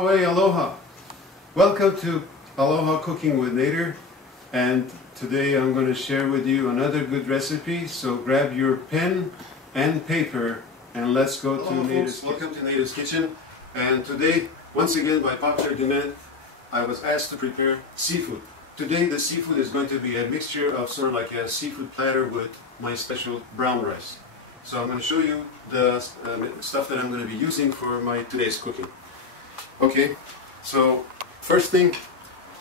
Oh, hey, aloha. Welcome to Aloha Cooking with Nader, and today I'm going to share with you another good recipe. So grab your pen and paper and let's go to Nader's kitchen. Welcome to Nader's kitchen, and today, once again by popular demand, I was asked to prepare seafood. Today the seafood is going to be a mixture of sort of like a seafood platter with my special brown rice. So I'm going to show you the stuff that I'm going to be using for my today's cooking. Okay, so first thing,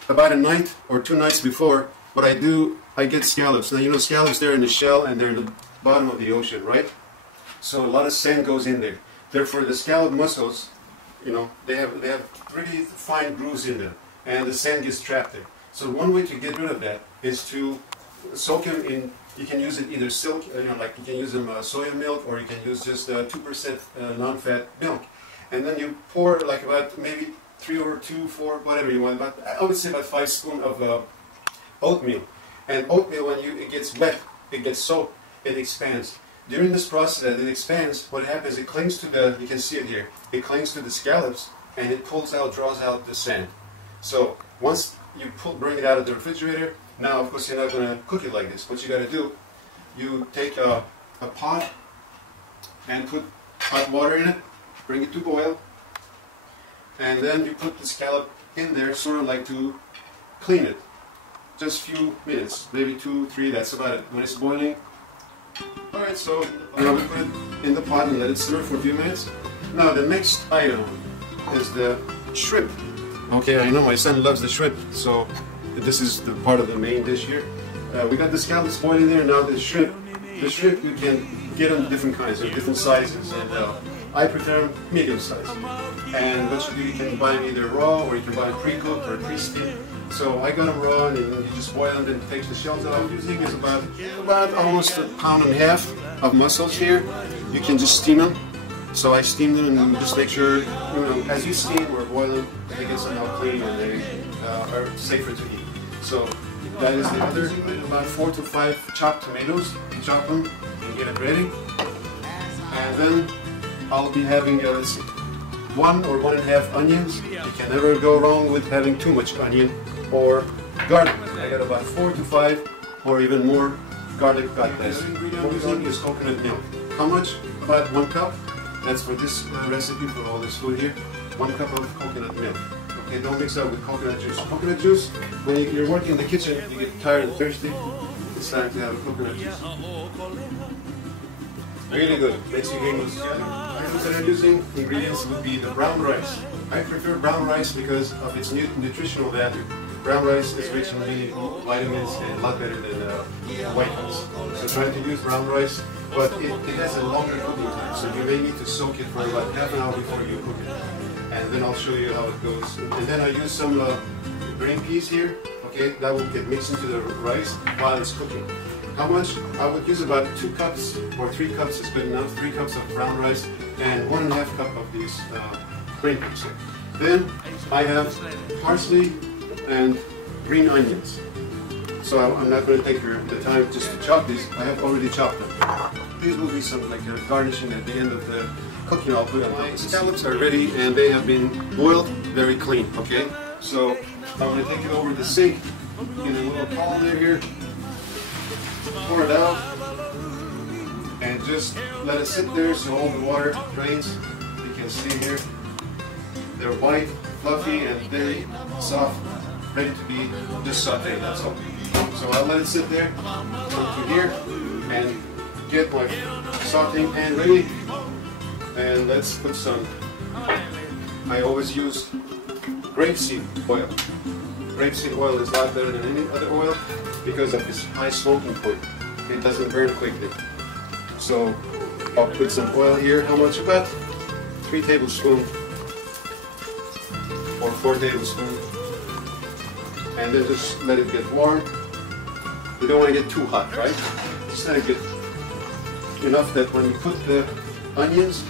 about a night or 2 nights before, what I do, I get scallops. Now you know scallops, they're in the shell and they're in the bottom of the ocean, right? So a lot of sand goes in there. Therefore the scallop mussels, you know, they have pretty fine grooves in them, and the sand gets trapped there. So one way to get rid of that is to soak them in. You can use it either silk, like you can use them soya milk, or you can use just 2% non-fat milk. And then you pour like about maybe 3 or 2, 4, whatever you want. But I would say about 5 spoons of oatmeal. And oatmeal, when it gets wet, it gets soaked, it expands. During this process that it expands, what happens, it clings to the, you can see it here, it clings to the scallops, and it pulls out, draws out the sand. So once you bring it out of the refrigerator, now of course you're not going to cook it like this. What you got to do, you take a pot and put hot water in it, bring it to boil, and then you put the scallop in there, sort of like to clean it. Just a few minutes, maybe 2, 3, that's about it. When it's boiling, alright, so now we put it in the pot and let it simmer for a few minutes. Now the next item is the shrimp. Okay, I know my son loves the shrimp, so this is the part of the main dish here. We got the scallops boiling there. Now the shrimp you can get them different kinds, of different sizes, and I prefer them medium size. And what you do, you can buy them either raw or you can buy them pre-cooked or pre-steamed. So I got them raw, and you just boil them and take the shells out. I'm using is about almost 1.5 pounds of mussels here. You can just steam them. So I steam them and just make sure, as you steam or boil them, they get somehow clean and they are safer to eat. So that is the other, about 4 to 5 chopped tomatoes. You chop them and get it ready. And then I'll be having, let's see, 1 or 1.5 onions. You can never go wrong with having too much onion, or garlic. I got about 4 to 5 or even more garlic cut. The ingredient I'm using is coconut milk. How much? About 1 cup. That's for this recipe, for all this food here. 1 cup of coconut milk. Okay, don't mix that with coconut juice. Coconut juice, when you're working in the kitchen, you get tired and thirsty, it's time to have a coconut juice. Really good. Makes you gain those items that I'm using, ingredients would be the brown rice. I prefer brown rice because of its nutritional value. Brown rice is rich in many vitamins and a lot better than white rice. So try to use brown rice, but it has a longer cooking time, so you may need to soak it for about half an hour before you cook it. And then I'll show you how it goes. And then I use some green peas here. Okay, that will get mixed into the rice while it's cooking. How much? I would use about 2 cups or 3 cups is good enough. 3 cups of brown rice and 1.5 cup of these green peas. Then I have parsley and green onions. So I'm not going to take the time just to chop these. I have already chopped them. These will be some like garnishing at the end of the cooking. I'll put my scallops are ready and they have been boiled very clean. Okay, so I'm going to take it over the sink in a little colander here. Pour it out and just let it sit there so all the water drains. You can see here they're white, fluffy, and very soft, ready to be just sauteed. That's all. So I'll let it sit there, come to here, and get my sauteing pan ready. And let's put some, I always use grapeseed oil. Grapeseed oil is a lot better than any other oil because of its high smoking point. It doesn't burn quickly. So I'll put some oil here. How much? About 3 tablespoons or 4 tablespoons. And then just let it get warm. You don't want to get too hot, right? Just let it get enough that when you put the onions,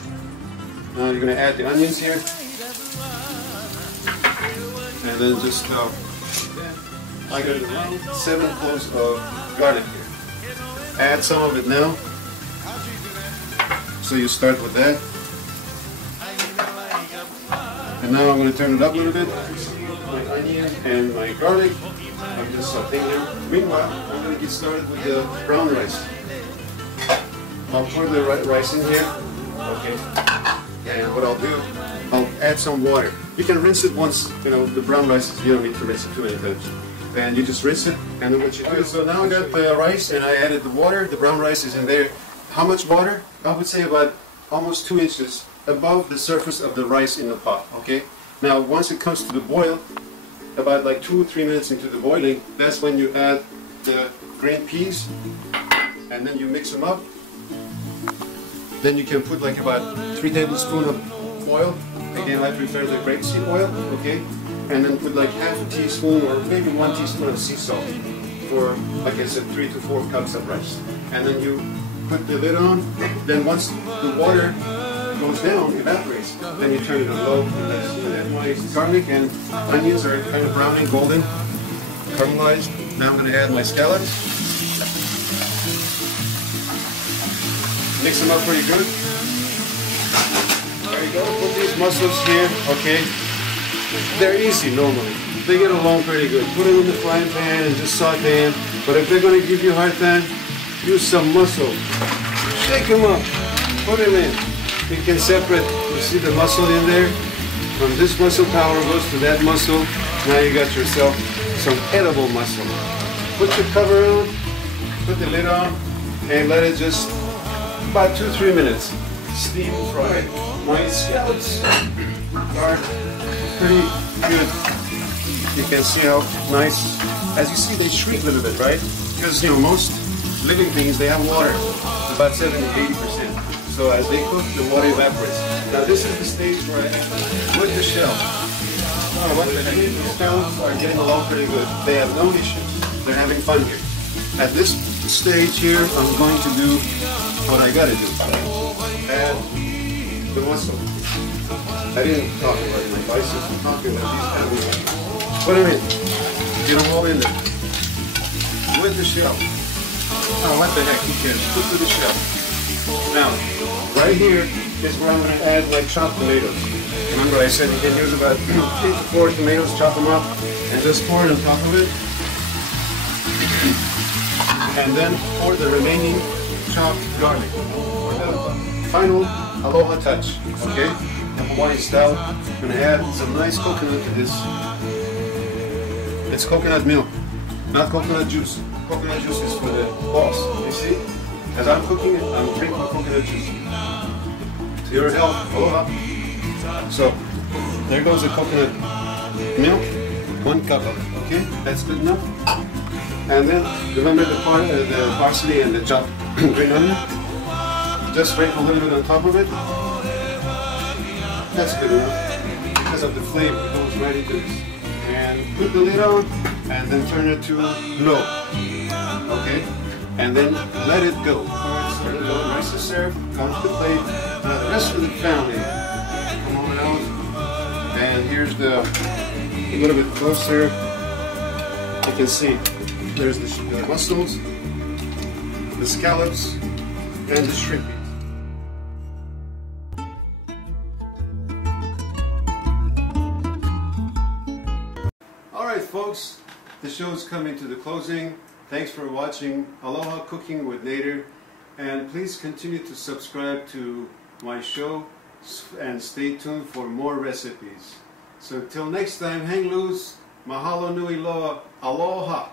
now you're going to add the onions here. And then just I got around 7 cloves of garlic here. Add some of it now. So you start with that. And now I'm going to turn it up a little bit. My onion and my garlic. I'm just sauteing them. Meanwhile, I'm going to get started with the brown rice. I'll pour the rice in here. Okay. And what I'll do, I'll add some water. You can rinse it once, you know, the brown rice, you don't need to rinse it too many times. And you just rinse it, and then what you do. So now I got the rice, and I added the water. The brown rice is in there. How much water? I would say about almost 2 inches above the surface of the rice in the pot, okay? Now, once it comes to the boil, about like 2 or 3 minutes into the boiling, that's when you add the green peas, and then you mix them up. Then you can put like about 3 tablespoons of oil. Again, I prefer the grapeseed oil, okay? And then put like half a teaspoon or maybe 1 teaspoon of sea salt for, like I said, 3 to 4 cups of rice. And then you put the lid on. Then once the water goes down, evaporates, then you turn it on low. And my garlic and onions are kind of browning, golden, caramelized. Now I'm going to add my scallops. Mix them up pretty good. There you go. Put these mussels here, okay? They're easy normally. They get along pretty good. Put them in the frying pan and just saute them. But if they're going to give you a hard time, use some mussel. Shake them up. Put them in. You can separate. You see the mussel in there? From this mussel, power goes to that mussel. Now you got yourself some edible mussel. Put your cover on. Put the lid on. And let it just about 2-3 minutes. Steam fry. My scallops are pretty good. You can see how nice. As you see, they shrink a little bit, right? Because, you know, most living things, they have water, about 70–80%. So as they cook, the water evaporates. Now this is the stage where I with the shell. Oh, what the heck? The shells are getting along pretty good. They have no issues. They're having fun here. At this stage here, I'm going to do what I gotta do. Add the mussel. I didn't talk about my biceps. I'm talking about these animals. Put them in. Get them all in there. With the shell. Oh, what the heck? Who cares? Put to the shell. Now, right here is where I'm going to add my chopped tomatoes. Remember I said you can use about 3 to 4 tomatoes, chop them up, and just pour it on top of it. And then pour the remaining chopped garlic. Final aloha touch, okay? The Hawaiian style. I'm going to add some nice coconut to this. It's coconut milk, not coconut juice. Coconut juice is for the boss, you see? As I'm cooking it, I'm drinking coconut juice. To your health, aloha. So, there goes the coconut milk, 1 cup of it, okay? That's good enough. And then, remember the parsley and the chopped green onion? Just sprinkle a little bit on top of it. That's good enough. Because of the flavor, it goes right into this. And put the lid on, and then turn it to low. Okay? And then let it go. Start it low, nice to serve, come to the plate. Now the rest of the family, come on out. And here's a little bit closer. You can see there's the mussels, the scallops, and the shrimp. Alright folks, the show's coming to the closing. Thanks for watching Aloha Cooking with Nader, and please continue to subscribe to my show and stay tuned for more recipes. So till next time, hang loose, mahalo nui loa, aloha.